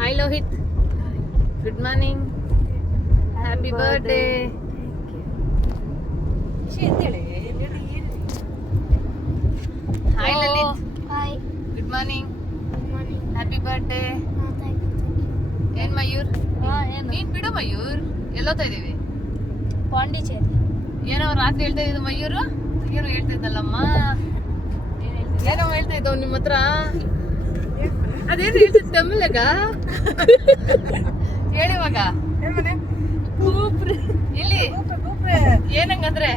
Hi Lohit, good morning, happy birthday. Hi Lalit, good morning, happy birthday. ಏನ್ ಮಯೂರ್, ನೀನ್ ಬಿಡು ಮಯೂರ್, ಎಲ್ಲೋತಾ ಇದೀವಿ? ಪಾಂಡಿಚೇರಿ. ಏನೋ ರಾತ್ರಿ ಹೇಳ್ತಾ ಇದ್ದು ಮಯೂರು, ಏನೋ ಹೇಳ್ತಾ ಇದ್ದಲ್ಲಮ್ಮ, ಏನೋ ಹೇಳ್ತಾ ಇದ್ದವ್ ನಿಮ್ಮ ಹತ್ರ. ಅದೇನು ಹೇಳ್ತಿದ್ ತಮಿಳಗ ಹೇಳಿವಾಗ ಇಲ್ಲಿ ಏನಂಗಂದ್ರೆ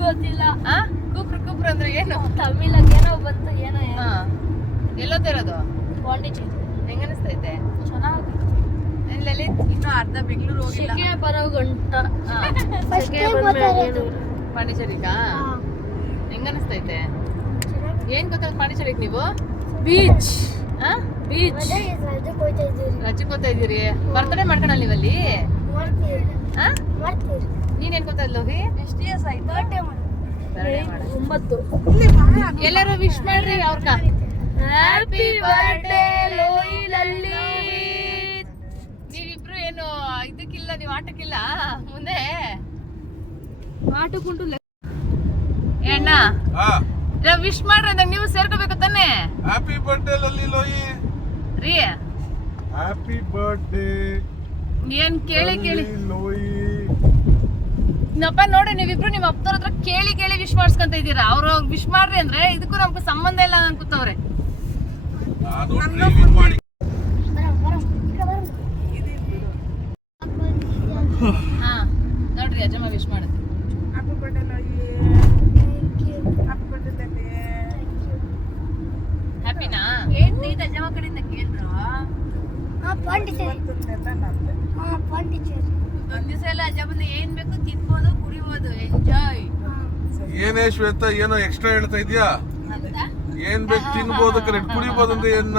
ಗೊತ್ತಿಲ್ಲ. ಕೂಪ್ರು ಕೂಪ್ರು ಅಂದ್ರೆ ಏನು? ತಮಿಳಾಗ ಏನೋ ಬಂತು, ಏನೋ ಎಲ್ಲೋತಾ ಇರೋದು? ಪಾಂಡಿಚೇರಿ. ಹೆಂಗನಿಸ್ತೈತೆ? ಚೆನ್ನಾಗಿ. ಲಲಿತ್ ಇನ್ನು ಅರ್ಧ ಬೆಂಗಳೂರು ಹೋಗಿಲ್ಲ. ಸೆಕೆ ಬರೋ ಗಂಟ ಪಾಂಡಿಚೇರಿಗ ಹೆಂಗನಿಸ್ತೈತೆ? ಏನ್ ಗೊತ್ತಲ್ಲ ಪಾಂಡಿಚೇರಿಗೆ ನೀವು? ಬೀಚ್. ಬೀಚ್ ರಜಕ್ಕೆ ಹೋಗ್ತಾ ಇದೀರಿ? ಬರ್ತಡೇ ಮಾಡ್ಕೊಳಲ್ಲ ನೀವಲ್ಲಿ? ನೀನೇನ್ ಗೊತ್ತಾ ಲೋಹಿ? ಎಷ್ಟು ದಿವಸ ಆಯ್ತು? 9. ಎಲ್ಲರೂ ವಿಶ್ ಮಾಡ್ರಿ ಅವ್ರಗ. ಹ್ಯಾಪಿ ಬರ್ಡೇ ಲೋಹಿ ಲಲ್ಲಿ. ನೀವಿಬ್ರು ಏನು ಇದಕ್ಕಿಲ್ಲ, ನೀವು ಆಟಕ್ಕಿಲ್ಲ ಮುಂದೆ? ಆಟಕ್ಕುಂಟು ಅಣ್ಣ ವಿಶ್ ಮಾಡ್ರಿ ಅಂದಾಗ ನೀವು ಸೇರ್ಕೋಬೇಕು ತಾನೆ? ಹ್ಯಾಪಿ ಬರ್ಡೇ ಲಲ್ಲಿ ಲೋಯಿ ರೀ. ಹ್ಯಾಪಿ ಬರ್ಡೇ ಏನ್ ಕೇಳಿ ಕೇಳಿ ಲೋಯಿ. ನಪ್ಪ ನೋಡಿ, ನೀವಿಬ್ರು ನಿಮ್ಮ ಅಪ್ಪನವ್ರ ಹತ್ರ ಕೇಳಿ ಕೇಳಿ ವಿಶ್ ಮಾಡಿಸ್ಕೊಂತ ಇದ್ದೀರಾ. ಅವ್ರು ವಿಶ್ ಮಾಡ್ರಿ ಅಂದ್ರೆ ಇದಕ್ಕೂ ನಮ್ಗೆ ಸಂಬಂಧ ಇಲ್ಲ ಅನ್ಕೋತವ್ರೆ. ಹಾ ನೋಡ್ರಿ, ಅಜ್ಜಮ್ಮ ವಿಶ್ ಮಾಡುದು. ಹ್ಯಾಪಿ ಬರ್ಡೇ ಲೋಯಿ. ಹ್ಯಾಪಿ ಬರ್ಡೇ ಲಲ್ಲಿ. ಹ್ಯಾಪಿನಾ? ಅಜ್ಜಮ್ಮ ಕಡೆಯಿಂದ ಕೇಳಿದ್ರು. ಪಾಂಡಿಚೇರಿ. ಒಂದ್ ದಿವಸ ಎಲ್ಲ ಅಜ್ಜ ಬಂದು ಏನ್ ಬೇಕು ತಿನ್ಬೋದು, ಕುಡಿಬೋದು, ಎಂಜಾಯ್. ಏನೇ ಶ್ವೇತಾ, ಏನೋ ಎಕ್ಸ್ಟ್ರಾ ಹೇಳ್ತಾ ಇದೀಯಾ? ಏನ್ ಬೇಕು ತಿನ್ಬೋದು, ಕರೆಕ್ಟ್ ಕುಡಿಬೋದು ಅಂದ್ರೆ ಏನ್ನ?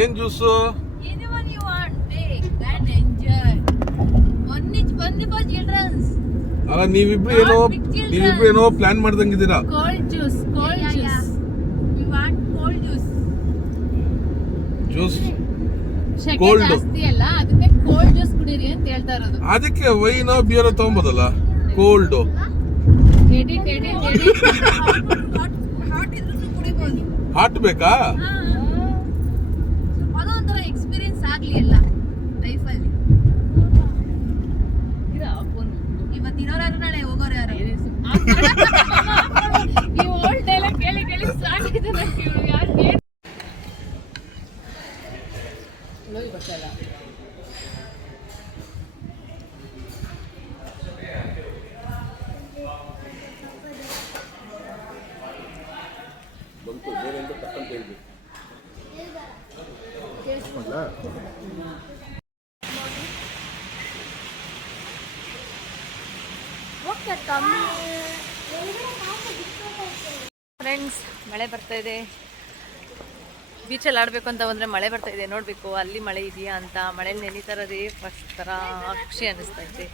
ಏನ್ juice? Anyone you want, take and enjoy. Only for children. ಅಲ್ಲ, ನೀವಿಬ್ರು ಏನೋ ಪ್ಲಾನ್ ಮಾಡ್ದಂಗಿದ್ದೀರಾ. Cold juice, cold juice. You want cold juice? Juice ಶೆಕೆ Cold. ಜಾಸ್ತಿ ಅಲ್ಲ, ಅದಕ್ಕೆ ಕೋಲ್ಡ್ ಜ್ಯೂಸ್ ಕುಡೀರಿ ಅಂತ ಹೇಳ್ತಾ ಇರೋದು. ಅದಕ್ಕೆ ವೈನೋ ಬಿಯರ್ ತಗೊಂಬೋದಲ್ಲ, cold. Edit edit edit. Hot ಇದ್ರೂ ಕುಡಿಬೋದು. ಹಾಟ್ ಬೇಕಾ? ಅದೊಂಥರ ಎಕ್ಸ್ಪೀರಿಯನ್ಸ್ ಆಗ್ಲಿ ಎಲ್ಲ ಲೈಫಲ್ಲಿ. ಇವತ್ತಿರೋರು ನಾಳೆ ಹೋಗೋರು ಯಾರು? ಈ ಓಲ್ಡ್ ಡೈಲಾಗ್ ಕೇಳಿ ಕೇಳಿ ಸಾಕಿದೆ ನನಗೆ. ಯಾರು ಲೋಹಿ ಬರ್ತಲ್ಲ. ಫ್ರೆಂಡ್ಸ್, ಮಳೆ ಬರ್ತಾ ಇದೆ. ಬೀಚಲ್ಲಿ ಆಡಬೇಕು ಅಂತ ಬಂದರೆ ಮಳೆ ಬರ್ತಾ ಇದೆ. ನೋಡಬೇಕು ಅಲ್ಲಿ ಮಳೆ ಇದೆಯಾ ಅಂತ. ಮಳೇಲಿ ನೆನೀತಾ ಇರೋದೇ ಫಸ್ಟ್ ಥರ ಖುಷಿ ಅನ್ನಿಸ್ತೈತೆ.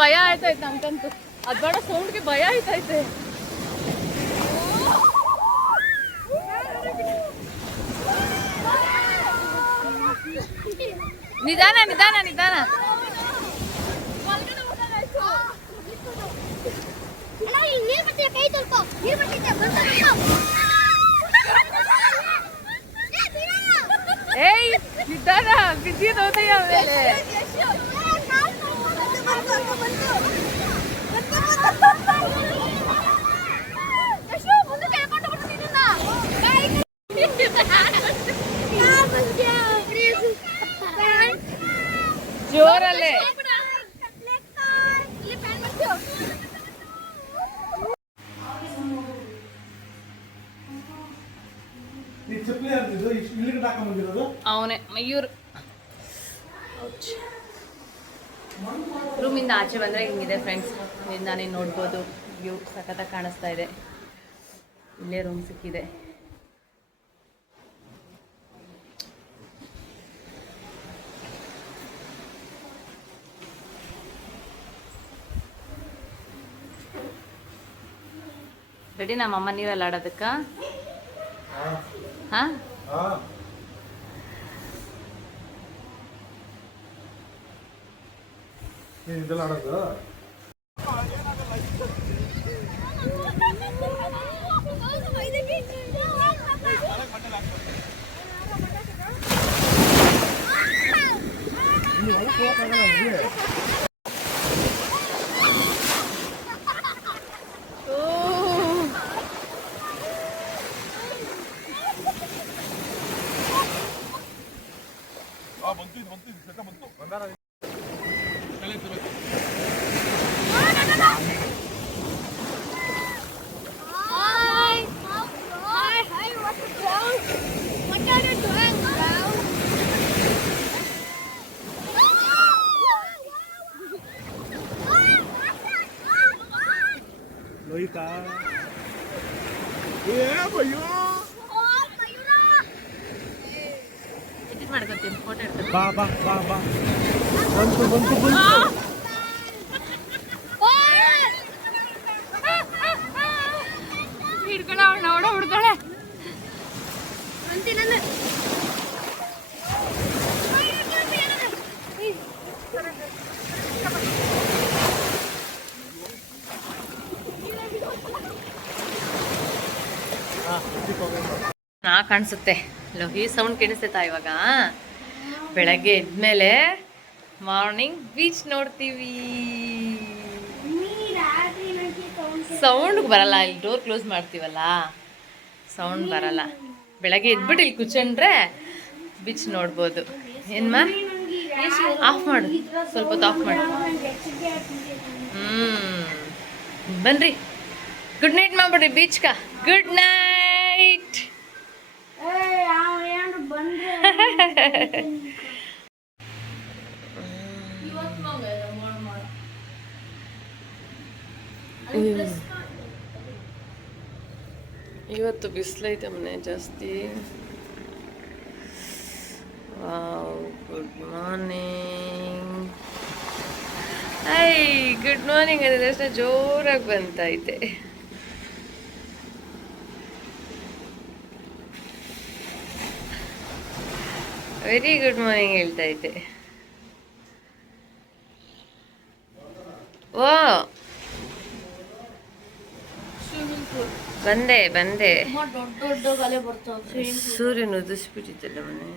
ಭಯ ಆಯ್ತಾಯ್ತು ನಂಗಂತೂ. ಅದು ಬೇಡ ಸೌಂಡ್ಗೆ ಭಯ ಆಯ್ತೈತೆ. ನಿಧಾನ ನಿಧಾನ ನಿಧಾನ. ಏಯ್ ನಿಧಾನ, ಬಿಸಿ ಹೋದೆಯ ಆಮೇಲೆ. ಜೋರಲ್ಲೇ. ಅವನೇ ಮಯೂರ್. ರೂಮಿಂದ ಆಚೆ ಬಂದರೆ ಹಿಂಗಿದೆ ಫ್ರೆಂಡ್ಸ್. ನಾನೇ ನೋಡ್ಬೋದು, ವ್ಯೂ ಸಖತ್ತಾಗಿ ಕಾಣಿಸ್ತಾ ಇದೆ. ಇಲ್ಲೇ ರೂಮ್ ಸಿಕ್ಕಿದೆ. ರೆಡಿ ನಮ್ಮಮ್ಮ ನೀರಲ್ಲಿ ಆಡೋದಕ್ಕ? ಹಾಂ ಇದೆಲ್ಲ ಆಡೋದು ಲೋಹಿತಾ ಎಡಿಟ್ ಮಾಡ್ಕೊತೀನಿ, ಫೋಟೋ ಇಡ್ತೀನಿ. ಬಾ ಬಾ ಬಾ ಬಾ ಬಂತು ಬಂತು ಬಂತು. ಹಿಡ್ಕೊಳ್ಳ ಅವಳು ನೋಡೋ ಹುಡ್ಕೊಳ್ಳೆ. ಕಾಣಿಸುತ್ತೆ ಲೋಹಿ ಸೌಂಡ್ ಕೇಳಿಸ್ತೈತಾ ಇವಾಗ? ಬೆಳಗ್ಗೆ ಎದ್ಮೇಲೆ ಮಾರ್ನಿಂಗ್ ಬೀಚ್ ನೋಡ್ತೀವಿ. ಸೌಂಡ್ ಬರಲ್ಲ, ಇಲ್ಲಿ ಡೋರ್ ಕ್ಲೋಸ್ ಮಾಡ್ತೀವಲ್ಲ, ಸೌಂಡ್ ಬರಲ್ಲ. ಬೆಳಗ್ಗೆ ಎದ್ಬಿಟ್ಟು ಇಲ್ಲಿ ಕುತ್ಕೊಂಡ್ರೆ ಬೀಚ್ ನೋಡ್ಬೋದು. ಏನ್ಮ ಆಫ್ ಮಾಡು, ಸ್ವಲ್ಪ ಹೊತ್ತು ಆಫ್ ಮಾಡು. ಬನ್ರಿ, ಗುಡ್ ನೈಟ್ ಮಾಡ್ಬಿಡ್ರಿ ಬೀಚ್ಗ. Good night. ಇವತ್ತು ಬಿಸಿಲೈತೆ ಮನೆ ಜಾಸ್ತಿ. Good morning. ಐ ಗುಡ್ ಮಾರ್ನಿಂಗ್ ಅಂದರೆ ಅಷ್ಟೇ ಜೋರಾಗಿ ಬಂತೈತೆ. ವೆರಿ ಗುಡ್ ಮಾರ್ನಿಂಗ್ ಹೇಳ್ತಾ ಇದ್ದೆ. ಓ ಬಂದೆ ಬಂದೆ. ಸೂರ್ಯನ ಉದಿಸ್ಬಿಟ್ಟಿದ್ದಲ್ಲ ಮನೆ.